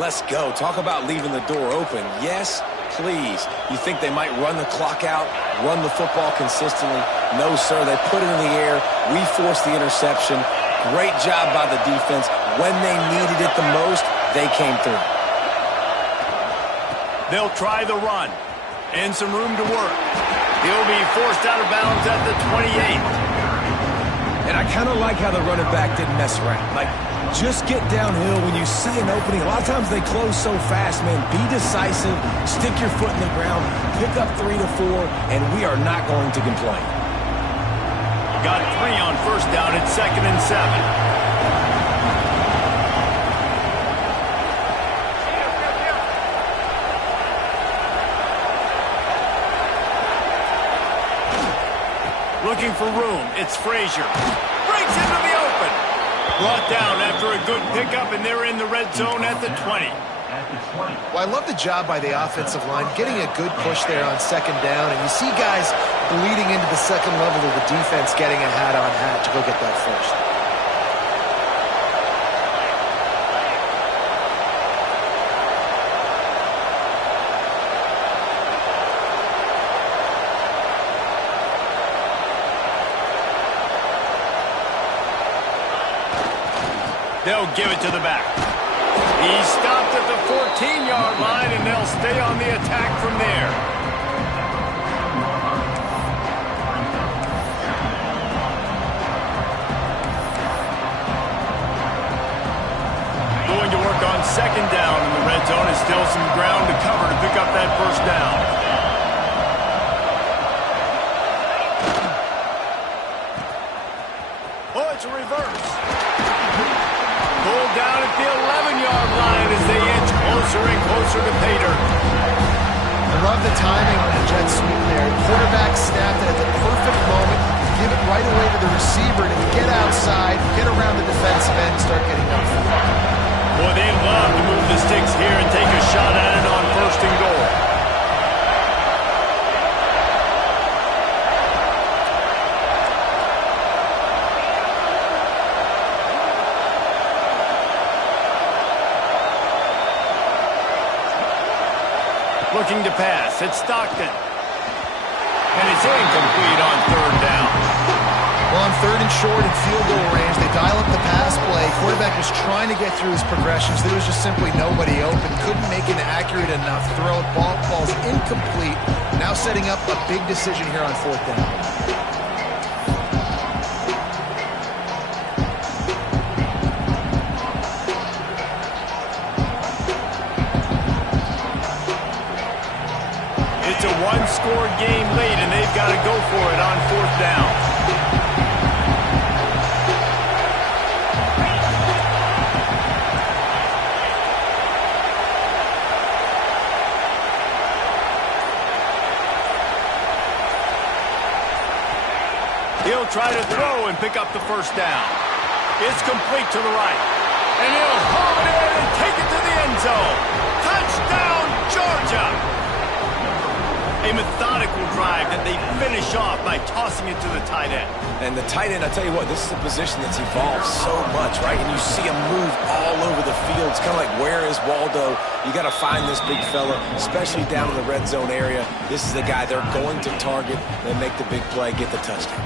Let's go. Talk about leaving the door open. Yes, please. You think they might run the clock out, run the football consistently? No, sir. They put it in the air. We forced the interception. Great job by the defense. When they needed it the most, they came through. They'll try the run. And some room to work. He'll be forced out of bounds at the 28. And I kind of like how the running back didn't mess around. Like, just get downhill when you see an opening. A lot of times they close so fast, man. Be decisive. Stick your foot in the ground. Pick up 3 to 4, and we are not going to complain. Got 3 on 1st down at 2nd and 7. Looking for room. It's Frazier. Breaks into the open. Brought down after a good pickup, and they're in the red zone at the 20. Well, I love the job by the offensive line, getting a good push there on 2nd down, and you see guys bleeding into the second level of the defense getting a hat-on-hat to go get that first. They'll give it to the back. He stopped at the 14-yard line, and they'll stay on the attack from there. Going to work on 2nd down in the red zone. Is still some ground to cover to pick up that 1st down. Oh, it's a reverse. Pulled down at the 11-yard line as they inch closer and closer to pay dirt. I love the timing on the jet sweep there. Quarterback snapped it at the perfect moment. Give it right away to the receiver to get outside, get around the defensive end, and start getting upfield. Boy, they love to move the sticks here and take a shot at it on 1st and goal. Looking to pass. It's Stockton. And it's incomplete on 3rd down. Well, on 3rd and short and field goal range, they dial up the pass play. Quarterback was trying to get through his progressions. There was just simply nobody open. Couldn't make an accurate enough throw. Ball's incomplete. Now setting up a big decision here on 4th down. It's a one-score game late, and they've got to go for it on 4th down. He'll try to throw and pick up the 1st down. It's complete to the right. And he'll haul it in and take it to the end zone. Touchdown, Georgia! A methodical drive that they finish off by tossing it to the tight end. And the tight end, I tell you what, this is a position that's evolved so much, right? And you see him move all over the field. It's kind of like, where is Waldo? You got to find this big fella, especially down in the red zone area. This is the guy they're going to target and make the big play, get the touchdown.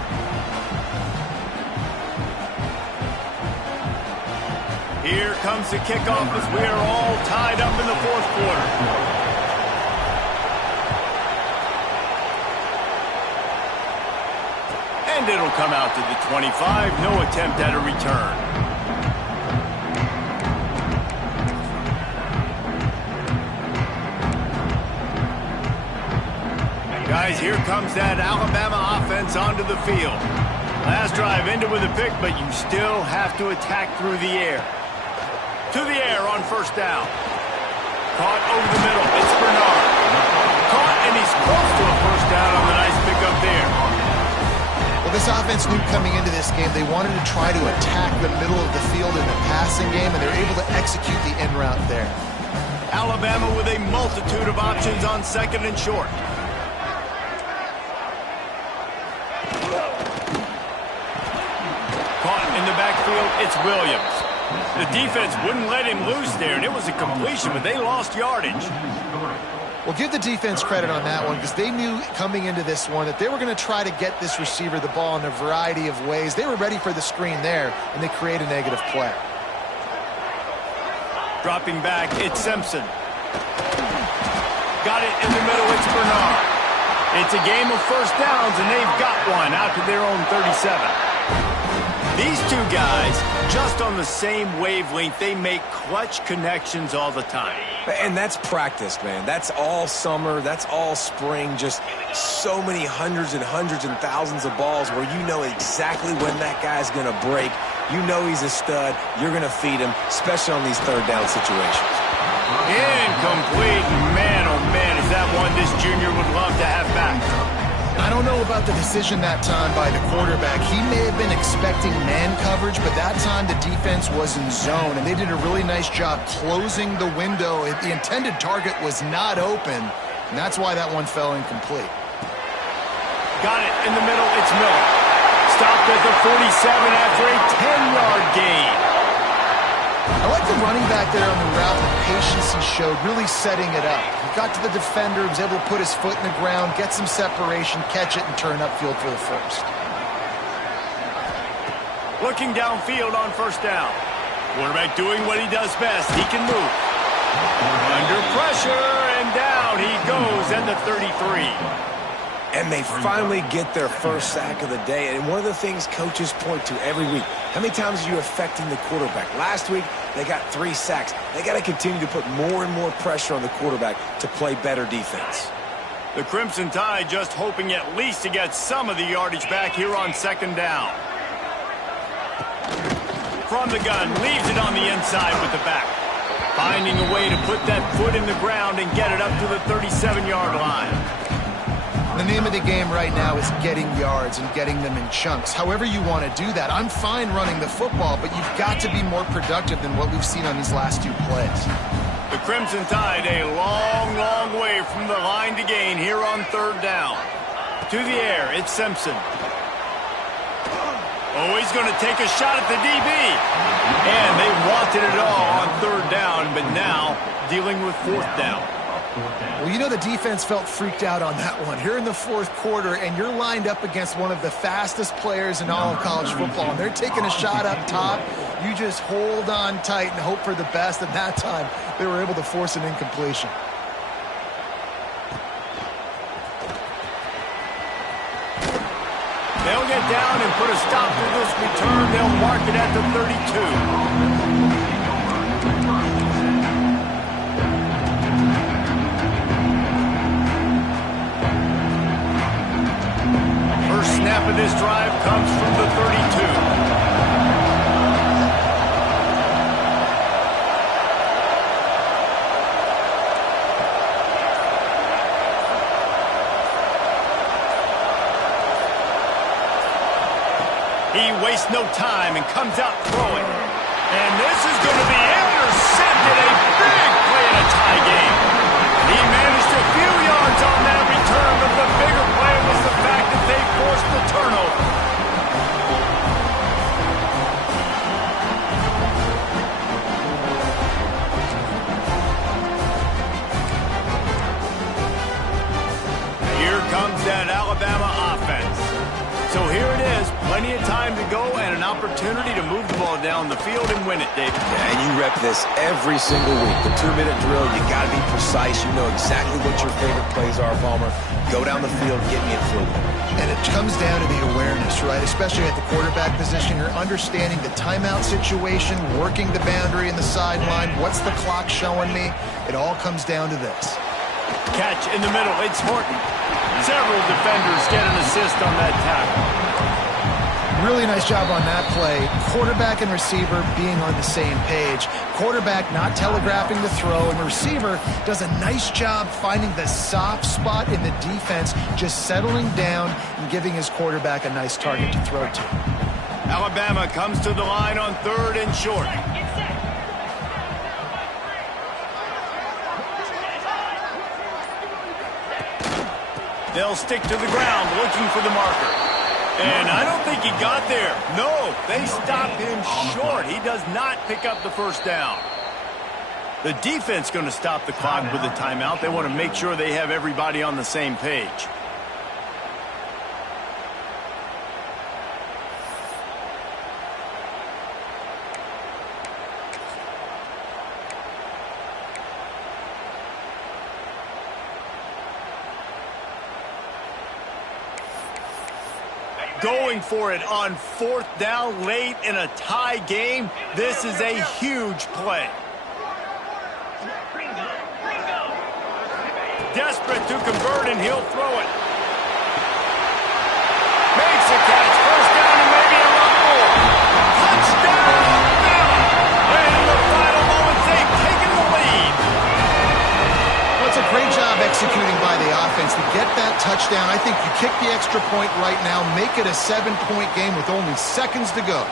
Here comes the kickoff as we are all tied up in the 4th quarter. And it'll come out to the 25. No attempt at a return. comes that Alabama offense onto the field. Last drive ended with a pick, but you still have to attack through the air. To the air on first down. Caught over the middle. It's Bernard. Caught, and he's close to a first down on the nice pickup there. Well, this offense knew coming into this game they wanted to try to attack the middle of the field in the passing game, and they're able to execute the end route there. Alabama with a multitude of options on second and short. Caught in the backfield, it's Williams. The defense wouldn't let him loose there, and it was a completion, but they lost yardage. Well, give the defense credit on that one because they knew coming into this one that they were going to try to get this receiver the ball in a variety of ways. They were ready for the screen there, and they create a negative play. Dropping back, it's Simpson. Got it in the middle, it's Bernard. It's a game of first downs, and they've got one out to their own 37. These two guys, just on the same wavelength, they make clutch connections all the time. And that's practice, man. That's all summer. That's all spring. Just so many hundreds and thousands of balls where you know exactly when that guy's going to break. You know he's a stud. You're going to feed him, especially on these third down situations. Incomplete. Man, oh man, is that one this junior would love to have back. I don't know about the decision that time by the quarterback. He may have been expecting man coverage, but that time the defense was in zone, and they did a really nice job closing the window. The intended target was not open, and that's why that one fell incomplete. Got it in the middle. It's Miller. Stopped at the 47 after a 10-yard gain. I like the running back there on the route, the patience he showed, really setting it up. He got to the defender, was able to put his foot in the ground, get some separation, catch it, and turn upfield for the first. Looking downfield on first down. Quarterback doing what he does best. He can move. Under pressure, and down he goes at the 33. And they finally get their first sack of the day. And one of the things coaches point to every week, how many times are you affecting the quarterback? Last week, they got 3 sacks. They got to continue to put more and more pressure on the quarterback to play better defense. The Crimson Tide just hoping at least to get some of the yardage back here on second down. From the gun, leaves it on the inside with the back. Finding a way to put that foot in the ground and get it up to the 37-yard line. The name of the game right now is getting yards and getting them in chunks. However you want to do that. I'm fine running the football, but you've got to be more productive than what we've seen on these last 2 plays. The Crimson Tide a long, long way from the line to gain here on third down. To the air, it's Simpson. Oh, he's going to take a shot at the DB. And they wanted it all on third down, but now dealing with fourth down. Well, you know the defense felt freaked out on that one. You're in the fourth quarter, and you're lined up against one of the fastest players in all of college football, and they're taking a shot up top. You just hold on tight and hope for the best, and that time they were able to force an incompletion. They'll get down and put a stop to this return. They'll mark it at the 32. First snap of this drive comes from the 32. He wastes no time and comes out throwing. And this is going to be intercepted. A big play in a tie game. He managed a few yards on that return, but the bigger play was the fact that they forced the turnover. Here comes that Alabama offense. So here it is, plenty of time to go and an opportunity to move the ball down the field and win it, David. Yeah, and you rep this every single week. The 2-minute drill, you got to be precise. You know exactly what your favorite plays are, Palmer. Go down the field, get me in field goal. And it comes down to the awareness, right? Especially at the quarterback position. You're understanding the timeout situation, working the boundary and the sideline. What's the clock showing me? It all comes down to this. Catch in the middle, it's Horton. Several defenders get an assist on that tackle. Really nice job on that play. Quarterback and receiver being on the same page. Quarterback not telegraphing the throw, and the receiver does a nice job finding the soft spot in the defense, just settling down and giving his quarterback a nice target to throw to. Alabama comes to the line on 3rd and short. They'll stick to the ground looking for the marker. And I don't think he got there. No, they stopped him short. He does not pick up the first down. The defense going to stop the clock with a timeout. They want to make sure they have everybody on the same page. Going for it on 4th down late in a tie game. This is a huge play. Desperate to convert, and he'll throw it. Makes a catch. First down and maybe a lot more. Touchdown! And in the final moments, they've taken the lead. Well, it's a great job executing by the offense to get that touchdown. I think you kick the extra point right now, make it a 7-point game with only seconds to go.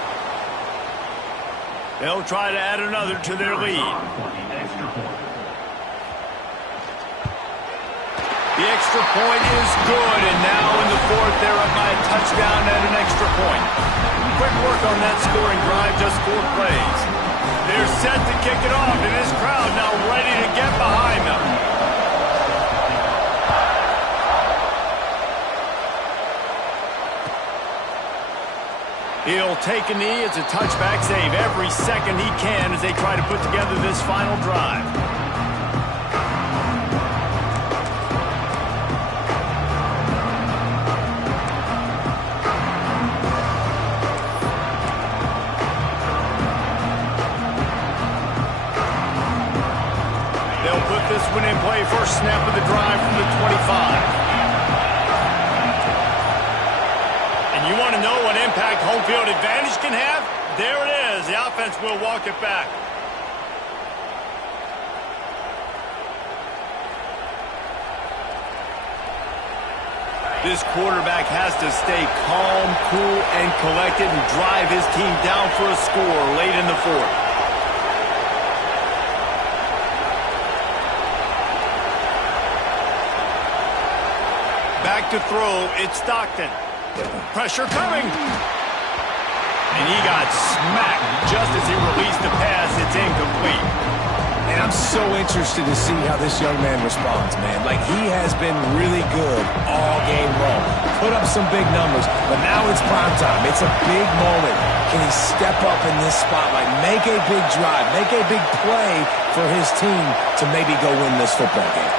They'll try to add another to their lead. The extra point is good, and now in the 4th, they're up by a touchdown and an extra point. Quick work on that scoring drive, just 4 plays. They're set to kick it off, and this crowd now ready to get behind them. He'll take a knee. It's a touchback save every second he can as they try to put together this final drive. They'll put this one in play. First snap of the drive from the 25. You want to know what impact home field advantage can have? There it is. The offense will walk it back. This quarterback has to stay calm, cool, and collected and drive his team down for a score late in the 4th. Back to throw. It's Stockton. Pressure coming. And he got smacked just as he released the pass. It's incomplete. And I'm so interested to see how this young man responds, man. Like, he has been really good all game long. Put up some big numbers, but now it's prime time. It's a big moment. Can he step up in this spotlight, make a big drive, make a big play for his team to maybe go win this football game?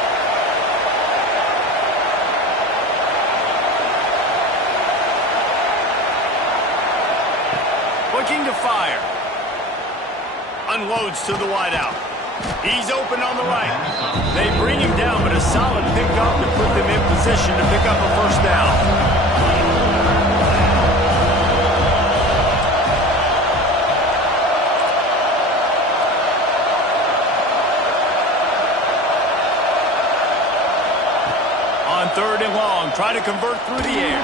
Looking to fire. Unloads to the wideout. He's open on the right. They bring him down, but a solid pickup to put them in position to pick up a first down. On 3rd and long, try to convert through the air.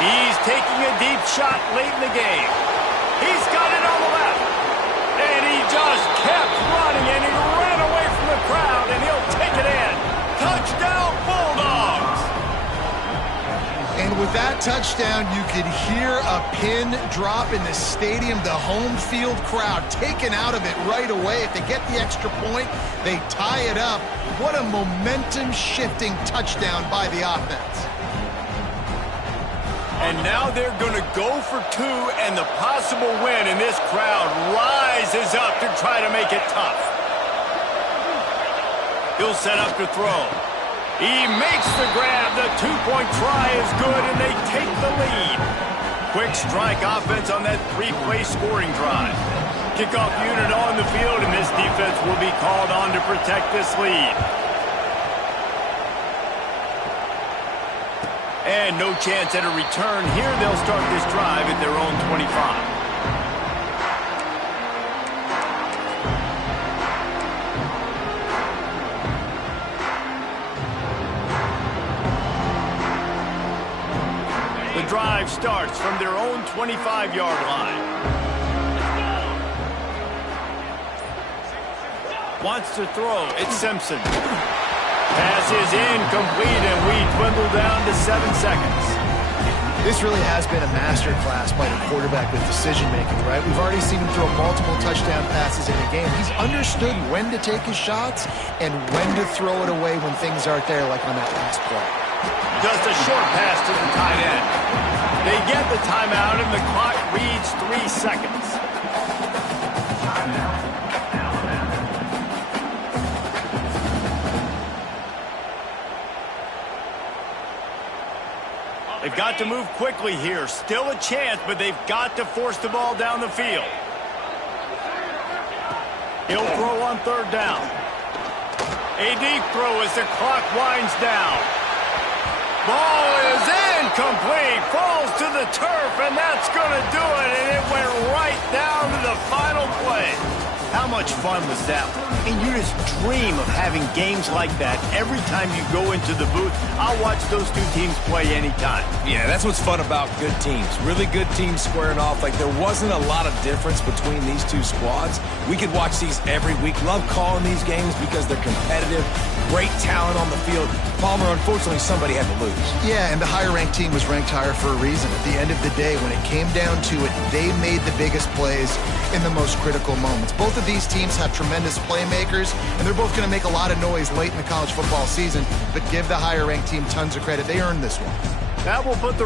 He's taking a deep shot late in the game. He's got it on the left. And he just kept running, and he ran away from the crowd, and he'll take it in. Touchdown, Bulldogs! And with that touchdown, you could hear a pin drop in the stadium. The home field crowd taken out of it right away. If they get the extra point, they tie it up. What a momentum-shifting touchdown by the offense. And now they're going to go for 2, and the possible win, and this crowd rises up to try to make it tough. He'll set up to throw. He makes the grab. The 2-point try is good, and they take the lead. Quick strike offense on that 3-play scoring drive. Kickoff unit on the field, and this defense will be called on to protect this lead. And no chance at a return here. They'll start this drive at their own 25. The drive starts from their own 25-yard line. Wants to throw. It's Simpson. Pass is incomplete, and we dwindle down to 7 seconds. This really has been a master class by the quarterback with decision-making, right? We've already seen him throw multiple touchdown passes in the game. He's understood when to take his shots and when to throw it away when things aren't there, like on that last play. Just a short pass to the tight end. They get the timeout, and the clock reads 3 seconds. They've got to move quickly here. Still a chance, but they've got to force the ball down the field. He'll throw on 3rd down. A deep throw as the clock winds down. Ball is incomplete. Falls to the turf, and that's going to do it. And it went right down to the final play. How much fun was that one? And you just dream of having games like that every time you go into the booth. I'll watch those two teams play anytime. Yeah, that's what's fun about good teams. Really good teams squaring off. Like, there wasn't a lot of difference between these two squads. We could watch these every week. Love calling these games because they're competitive. Great talent on the field. Palmer, unfortunately, somebody had to lose. Yeah, and the higher-ranked team was ranked higher for a reason. At the end of the day, when it came down to it, they made the biggest plays in the most critical moments. Both of these teams have tremendous playmakers, and they're both going to make a lot of noise late in the college football season, but give the higher-ranked team tons of credit. They earned this one. That will put the